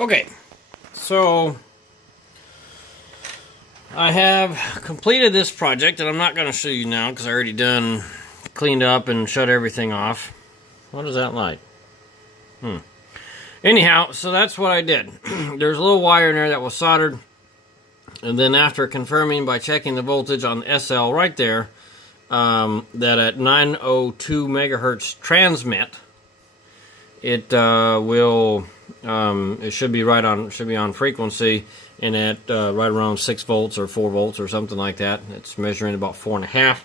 Okay, so I have completed this project, and I'm not going to show you now because I already cleaned up and shut everything off. What is that light? Anyhow, so that's what I did. There's a little wire in there that was soldered, and then after confirming by checking the voltage on the SL right there, that at 902 megahertz transmit, it it should be on frequency, and at right around 6 volts or 4 volts or something like that. It's measuring about 4.5,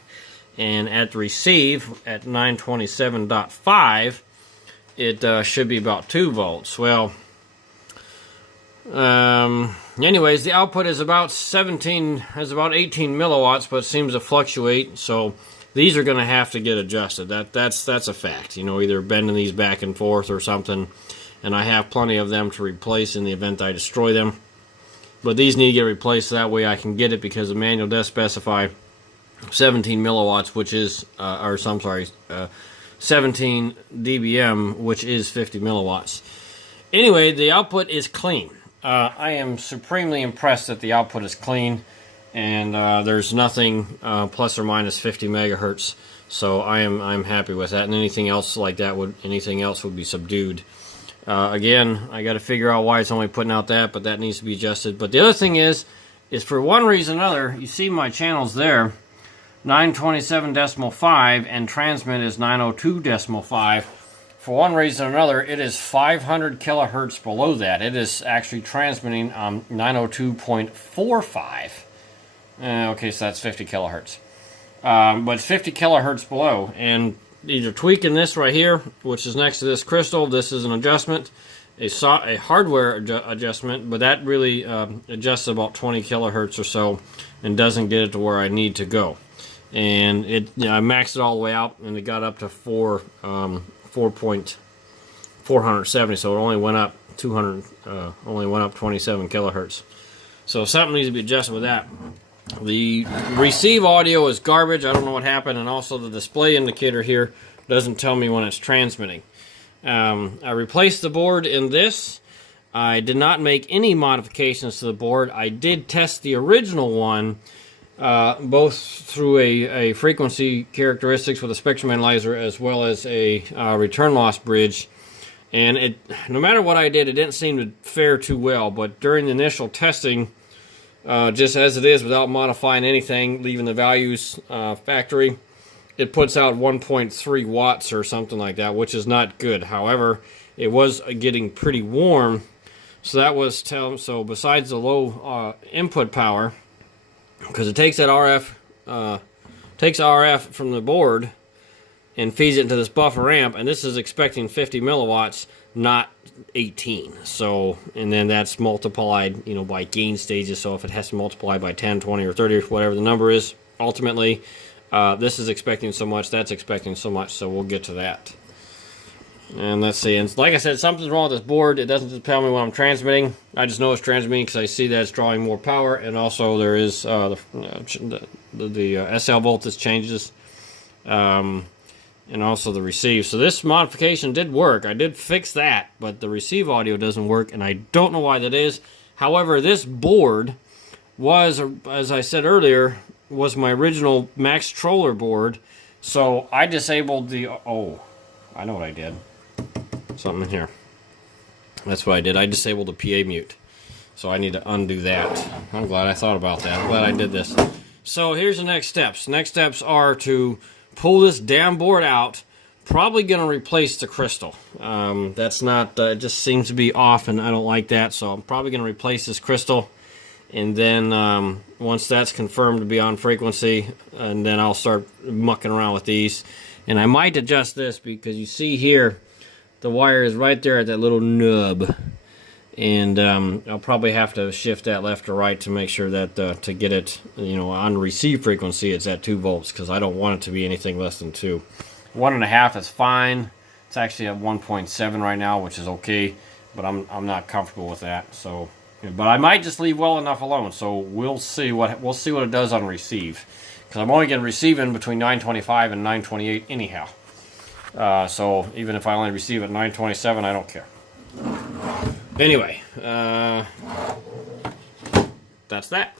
and at the receive at 927.5, it should be about 2 volts. Well, anyways, the output is about 18 milliwatts, but it seems to fluctuate. So these are going to have to get adjusted. That's a fact. You know, either bending these back and forth or something. And I have plenty of them to replace in the event I destroy them. But these need to get replaced, so that way I can get it, because the manual does specify 17 milliwatts, which is, 17 dBm, which is 50 milliwatts. Anyway, the output is clean. I am supremely impressed that the output is clean, and there's nothing plus or minus 50 megahertz. So I'm happy with that, and anything else like that would be subdued. Again, I got to figure out why it's only putting out that, but that needs to be adjusted. But the other thing is for one reason or another, you see my channels there, 927.5, and transmit is 902.5. For one reason or another, it is 500 kilohertz below that. It is actually transmitting 902.45. Okay, so that's 50 kilohertz. But 50 kilohertz below, and either tweaking this right here, which is next to this crystal, this is an adjustment, a hardware adjustment, but that really adjusts about 20 kilohertz or so and doesn't get it to where I need to go. And I maxed it all the way out, and it got up to 4.470, so it only went up 27 kilohertz. So something needs to be adjusted with that. The receive audio is garbage. I don't know what happened, and also the display indicator here doesn't tell me when it's transmitting. I replaced the board in this. I did not make any modifications to the board. I did test the original one, both through a frequency characteristics with a spectrum analyzer as well as a return loss bridge. And no matter what I did, it didn't seem to fare too well. But during the initial testing, just as it is without modifying anything, leaving the values factory, it puts out 1.3 watts or something like that, which is not good. However, it was getting pretty warm, so that was so besides the low input power, because it takes that RF from the board and feeds it into this buffer amp, and this is expecting 50 milliwatts, not 18. So, and then that's multiplied, by gain stages. So if it has to multiply by 10, 20, or 30, or whatever the number is, ultimately, this is expecting so much, that's expecting so much. So we'll get to that. And let's see. And like I said, something's wrong with this board. It doesn't tell me when I'm transmitting. I just know it's transmitting because I see that it's drawing more power, and also there is the SL voltage changes. And also the receive. So this modification did work. I did fix that, but the receive audio doesn't work, and I don't know why that is. However, this board was, as I said earlier, was my original Maxtrac board. So I disabled the... Oh, I know what I did. Something in here. That's what I did. I disabled the PA mute. So I need to undo that. I'm glad I thought about that. I'm glad I did this. So here's the next steps. Next steps are to pull this damn board out. Probably going to replace the crystal. That's not, it just seems to be off, and I don't like that. So I'm probably going to replace this crystal. And then once that's confirmed to be on frequency, and then I'll start mucking around with these. And I might adjust this, because you see here, the wire is right there at that little nub. And I'll probably have to shift that left or right to make sure that to get it, on receive frequency, it's at 2 volts, because I don't want it to be anything less than 2. 1.5 is fine. It's actually at 1.7 right now, which is okay, but I'm not comfortable with that. So, but I might just leave well enough alone. So we'll see what it does on receive, because I'm only getting receiving between 925 and 928 anyhow. So even if I only receive at 927, I don't care. Anyway, that's that.